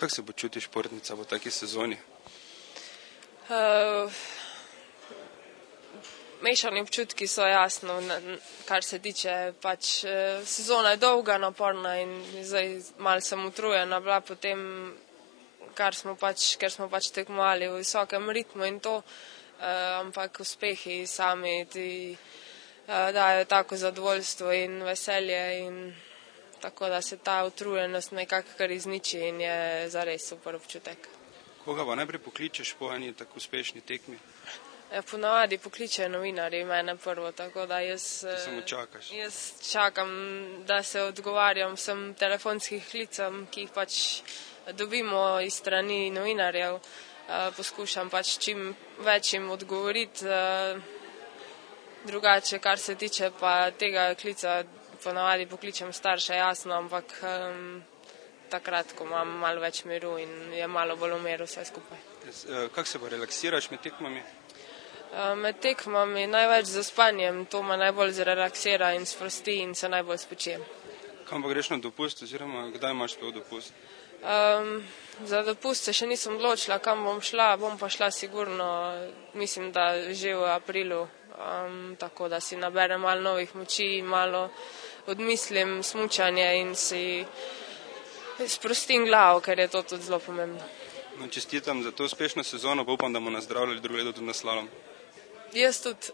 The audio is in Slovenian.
Kako se počuti športnica v taki sezoni? Mešani občutki so, jasno, kar se tiče sezona je dolga, naporna in zdaj malo sem utrujena bila potem, ker smo tekmovali v visokem ritmu in to, ampak uspehi sami ti dajo tako zadovoljstvo in veselje in tako da se ta utrujenost nekako kar izniči in je zares super občutek. Koga pa najprej pokličeš po eni tako uspešni tekmi? Ponavadi pokličejo novinarji mene prvo, tako da jaz čakam, da se odgovarjam vsem telefonskih klicem, ki jih dobimo iz strani novinarjev. Poskušam čim več jim odgovoriti, drugače, kar se tiče pa tega klica, ponavadi pokličem starše, jasno, ampak takrat, ko imam malo več miru in je malo bolj v miru vse skupaj. Kako se pa relaksiraš med tekmami? Med tekmami največ z spanjem, to me najbolj zrelaksira in sprosti in se najbolj spočijem. Kam pa greš na dopust oziroma kdaj imaš sploh dopust? Za dopust se še nisem odločila, kam bom šla, bom pa šla sigurno, mislim, da že v aprilu, tako da si naberem malo novih moči, malo odmislim smučanje in si sprostim glavo, ker je to tudi zelo pomembno. Čestitam za to uspešno sezono, pa upam, da bomo nazdravljali drugo leto tudi na slalom. Jaz tudi.